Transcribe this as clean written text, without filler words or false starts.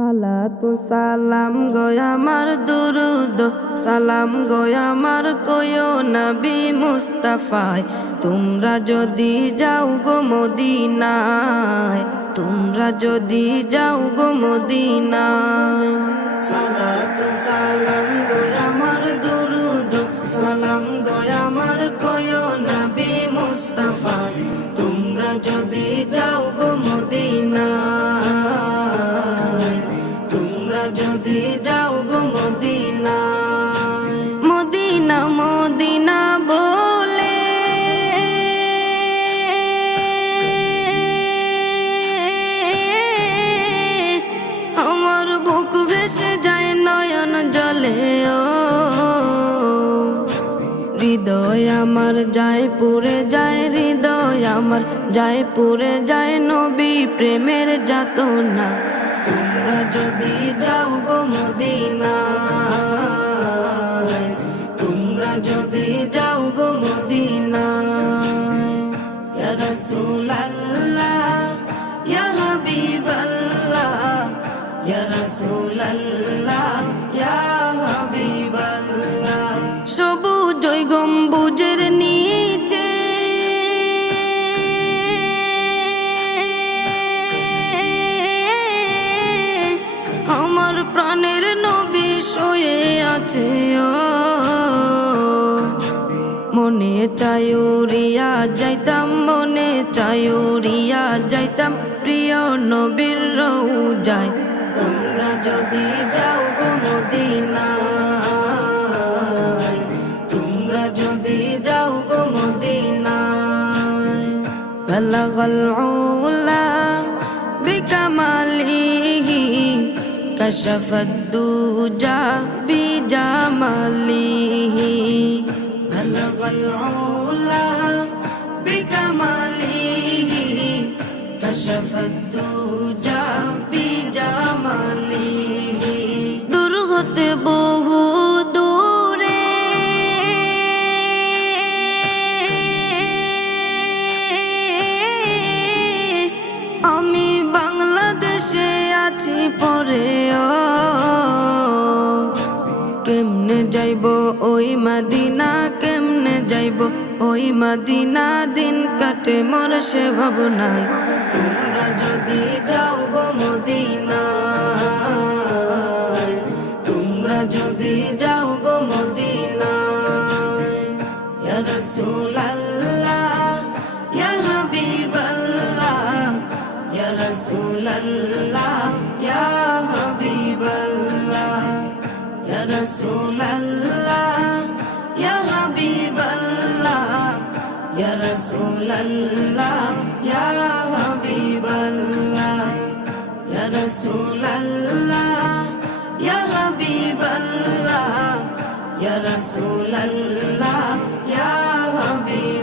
সালাতু সালাম গয় আমার দুরুদ সালাম গয় আমার কয়ো নবী মুস্তাফায় তোমরা যদি যাও গো মদিনায় তোমরা যদি যাও গো মদিনায় সালাতু সালাম গয় আমার দুরুদ সালাম গয় আমার কয়ো নবী মুস্তাফায় তোমরা যদি যাও গো মদিনায় তোমরা যদি যাও গো মদিনায় মদিনা মদিনা বলে আমার বুক ভেসে যায় নয়ন জলে ও হৃদয় আমার যায় পুরে যায় হৃদয় আমার যায় পুরে যায় নবী প্রেমের যাতনা তোমরা যদি যাও গো মদিনায় তোমরা যদি যাও গো মদিনায় ইয়া রাসূলুল্লাহ ইয়া হাবিবাল্লাহ ইয়া রাসূলুল্লাহ ইয়া হাবিবাল্লাহ সবুজ গম্বুজের নিচে আমার প্রাণের নবী শুয়ে আছে মনে চায়ুরিয়া যাইতাম মনে চায়ুরিয়া যাইতাম প্রিয় নবীর রওজায় তোমরা যদি যাও গো মদিনায় তোমরা যদি যাও গো মদিনায় বালাগাল উলা বিকামালিহি কাশাফাদ দুজা বিজামালিহি বালাগাল উলা বিকামালিহি কাশাফাদ দুজা বিজামালিহি দূর হতে বহু দূরে আমি বাংলাদেশে আছি পরে কেমনে যাইব ওই মদিনা কেমনে যাইব ওই মদিনা দিন কাটে মোর সে ভাবনায় তোমরা যদি যাও গো মদিনায় তোমরা যদি যাও গো মদিনায় ইয়া রাসূলুল্লাহ ইয়া হাবিবাল্লাহ ইয়া রাসূলুল্লাহ ইয়া হাবিবাল্লাহ ইয়া রাসূলুল্লাহ ইয়া হাবিবাল্লাহ ইয়া রাসূলুল্লাহ ইয়া হাবিবাল্লাহ ইয়া রাসূলুল্লাহ ইয়া হাবিবাল্লাহ ইয়া রাসূলুল্লাহ ইয়া হাবিবাল্লাহ